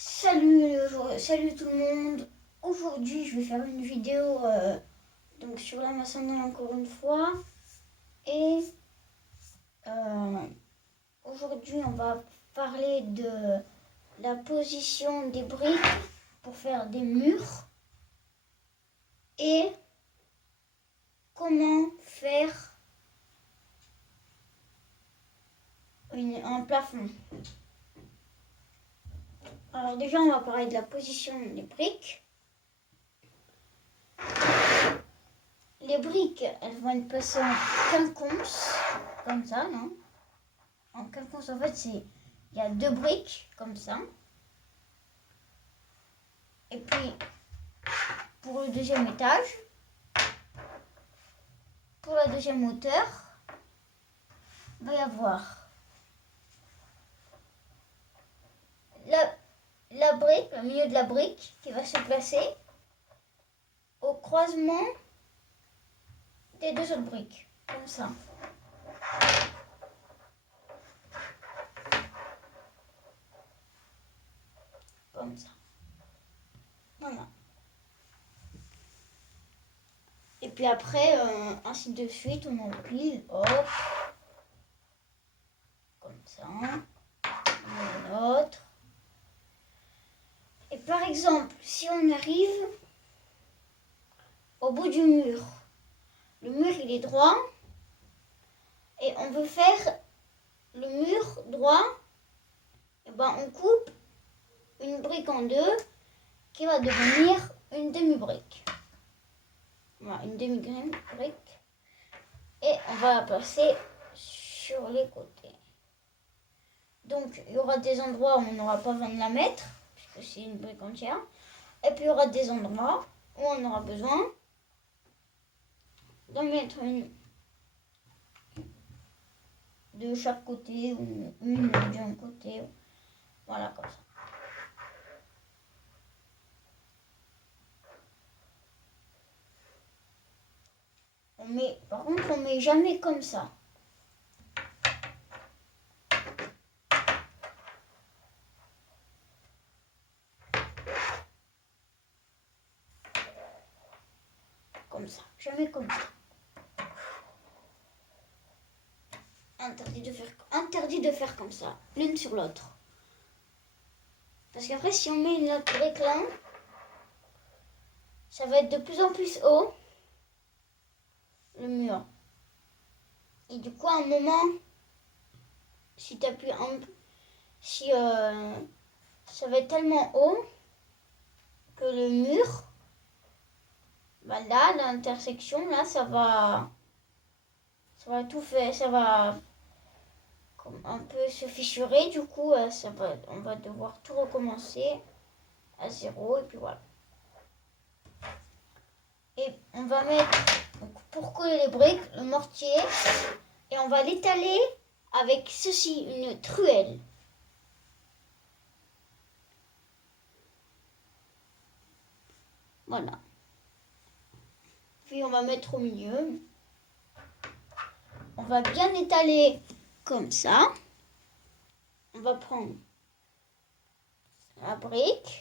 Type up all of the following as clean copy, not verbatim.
Salut tout le monde. Aujourd'hui, je vais faire une vidéo donc sur la maçonnerie encore une fois. Et aujourd'hui, on va parler de la position des briques pour faire des murs et comment faire un plafond. Alors déjà, on va parler de la position des briques. Les briques, elles vont être placées en quinconce, comme ça, non? En quinconce, en fait, il y a deux briques, comme ça. Et puis, pour le deuxième étage, pour la deuxième hauteur, il va y avoir la brique, le milieu de la brique, qui va se placer au croisement des deux autres briques, comme ça. Comme ça. Voilà. Et puis après, ainsi de suite, on empile, hop, comme ça, et l'autre. Et par exemple, si on arrive au bout du mur, le mur il est droit, et on veut faire le mur droit, et ben on coupe une brique en deux qui va devenir une demi-brique. Voilà, une demi-brique. Et on va la placer sur les côtés. Donc il y aura des endroits où on n'aura pas besoin de la mettre, puisque c'est une brique entière. Et puis il y aura des endroits où on aura besoin d'en mettre une de chaque côté, ou une d'un côté. Voilà, comme ça. Par contre, on met jamais comme ça. Comme ça, jamais comme ça. Interdit de faire comme ça, l'une sur l'autre. Parce qu'après, si on met une autre brique là, ça va être de plus en plus haut, le mur. Et du coup, à un moment, si tu appuies ça va être tellement haut que le mur, bah là, l'intersection, là, ça va tout faire, ça va comme un peu se fissurer. Du coup, on va devoir tout recommencer à zéro, et puis voilà. Et on va mettre, donc, pour coller les briques, le mortier, et on va l'étaler avec ceci, une truelle. Voilà. Puis on va mettre au milieu. On va bien étaler comme ça. On va prendre la brique,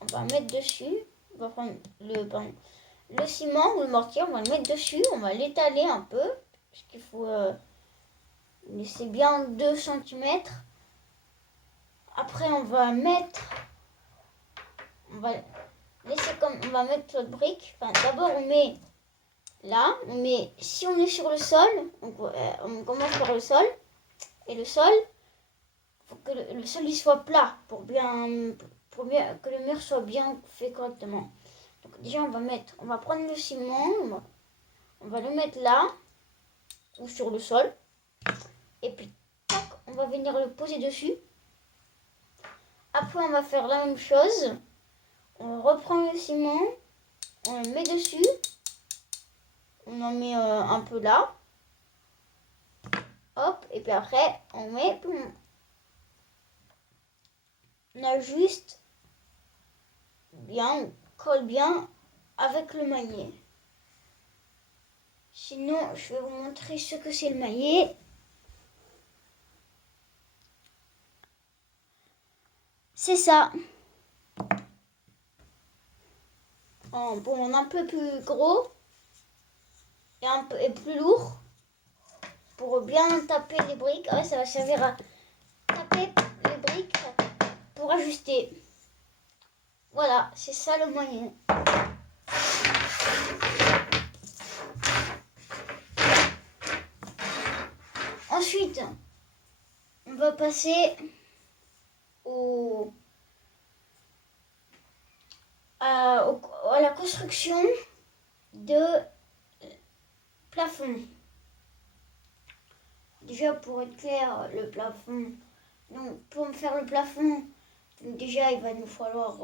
on va mettre dessus. On va prendre le ciment ou le mortier, on va le mettre dessus. On va l'étaler un peu, parce qu'il faut laisser bien 2 cm. Après, on va mettre notre brique. Enfin, d'abord, on met là. Si on est sur le sol, on commence par le sol. Et le sol, il faut que le sol il soit plat pour bien que le mur soit bien fait correctement. Donc déjà, on va prendre le ciment, on va le mettre là, ou sur le sol. Et puis, tac, on va venir le poser dessus. Après, on va faire la même chose. On reprend le ciment, on le met dessus. On en met un peu là. Hop, et puis après, on ajuste bien, on colle bien avec le maillet. Sinon, je vais vous montrer ce que c'est le maillet. C'est ça. pour rendre un peu plus gros et plus lourd pour bien taper les briques. Ouais, ça va servir à taper les briques pour ajuster. Voilà, c'est ça le moyen. Ensuite, on va passer à la construction de plafond. Déjà, pour être clair, le plafond. Donc, pour faire le plafond, donc déjà, il va nous falloir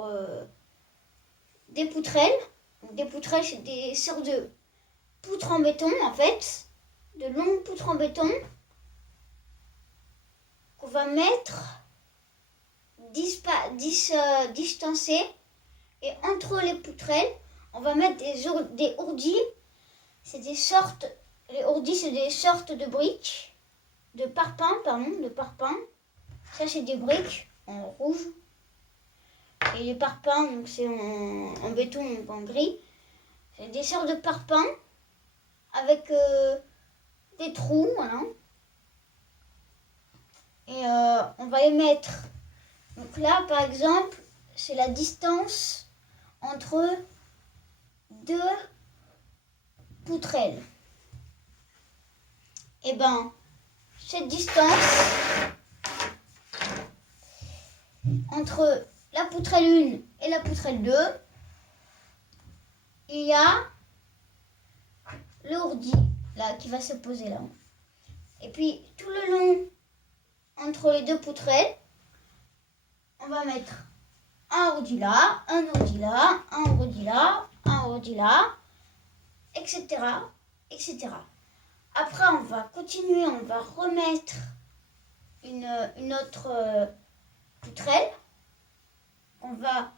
des poutrelles. Donc, des poutrelles, c'est des sortes de poutres en béton, en fait. De longues poutres en béton qu'on va mettre distancées. Et entre les poutrelles, on va mettre des ourdis. C'est des sortes. Les ourdis, c'est des sortes de briques. De parpaings. Ça, c'est des briques en rouge. Et les parpaings, donc c'est en béton, donc en gris. C'est des sortes de parpaings avec des trous, voilà. Et on va les mettre. Donc là, par exemple, c'est la distance entre deux poutrelles. Et ben, cette distance entre la poutrelle 1 et la poutrelle 2, il y a l'ourdi là qui va se poser là. Et puis tout le long entre les deux poutrelles, on va mettre un ourdi là, un ourdi là, un ourdi là, un ourdi là, etc., etc. Après, on va continuer, on va remettre une autre poutrelle. On va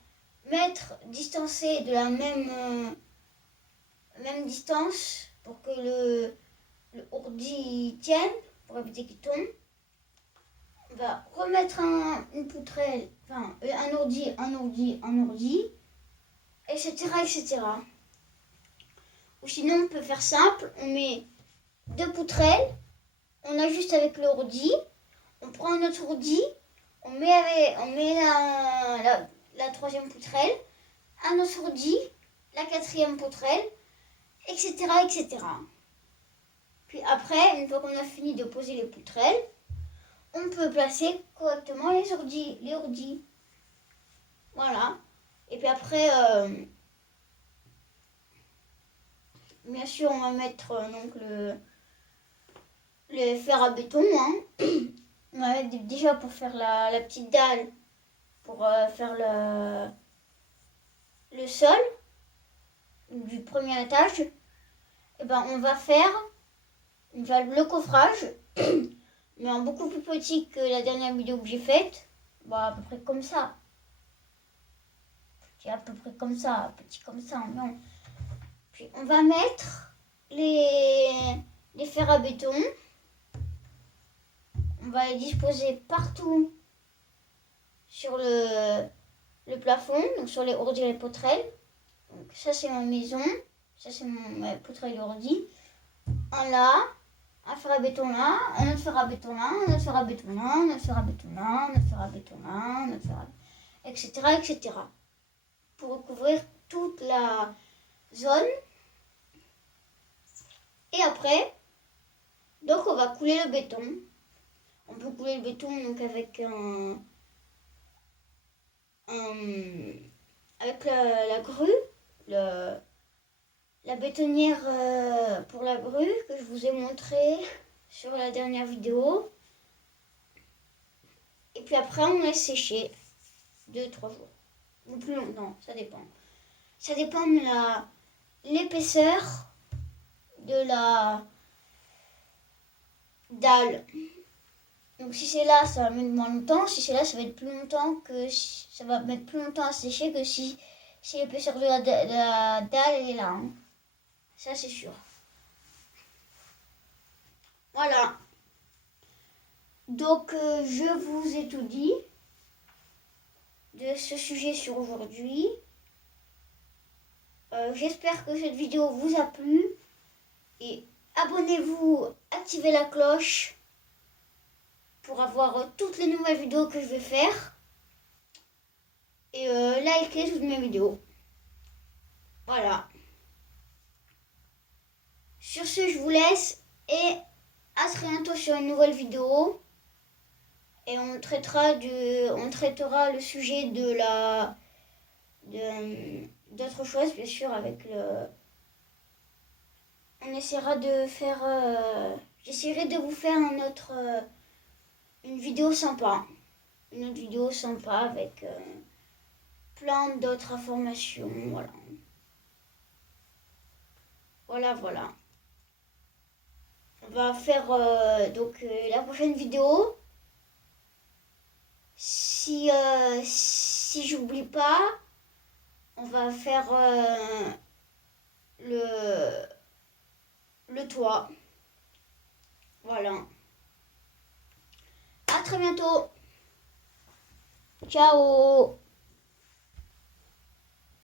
mettre distancée de la même distance pour que le ourdi tienne, pour éviter qu'il tombe. On va remettre une poutrelle, enfin un ourdi, etc., etc. Ou sinon, on peut faire simple, on met deux poutrelles, on ajuste avec l'ourdi, on prend un autre ourdi, on met la troisième poutrelle, un autre ourdi, la quatrième poutrelle, etc., etc. Puis après, une fois qu'on a fini de poser les poutrelles, on peut placer correctement les ourdis. Voilà. Et puis après, bien sûr, on va mettre donc le fer à béton. Hein. On va mettre déjà pour faire la petite dalle, pour faire le sol du premier étage. Et ben, on va faire le coffrage, mais en beaucoup plus petit que la dernière vidéo que j'ai faite. Bon, à peu près comme ça. À peu près comme ça, petit comme ça, non. Puis on va mettre les fers à béton. On va les disposer partout sur le plafond, donc sur les ourdis et les poutrelles. Donc ça c'est ma maison, ça c'est ma poutrelle d'ordi. Un là, un fer à béton là, un autre fer à béton là, un autre fer à béton là, un autre fer à béton là, un autre fer à béton là, un autre fer à... etc., etc. Pour recouvrir toute la zone. Et après, donc on va couler le béton. On peut couler le béton donc avec avec la grue, la bétonnière pour la grue que je vous ai montré sur la dernière vidéo. Et puis après on laisse sécher 2-3 jours. Ou plus longtemps, ça dépend. Ça dépend de l'épaisseur de la dalle. Donc si c'est là, ça va mettre moins longtemps. Si c'est là, ça va être plus longtemps ça va mettre plus longtemps à sécher que si l'épaisseur de la dalle est là. Hein. Ça c'est sûr. Voilà. Donc je vous ai tout dit de ce sujet sur aujourd'hui. J'espère que cette vidéo vous a plu. Et abonnez-vous, activez la cloche pour avoir toutes les nouvelles vidéos que je vais faire. Et likez toutes mes vidéos. Voilà. Sur ce, je vous laisse et à très bientôt sur une nouvelle vidéo. Et on traitera le sujet d'autres choses, bien sûr, avec le. On essaiera de faire. J'essaierai de vous faire une vidéo sympa. Une autre vidéo sympa avec plein d'autres informations. Voilà. Voilà. On va faire la prochaine vidéo. Si j'oublie pas, on va faire le toit. Voilà. À très bientôt. Ciao.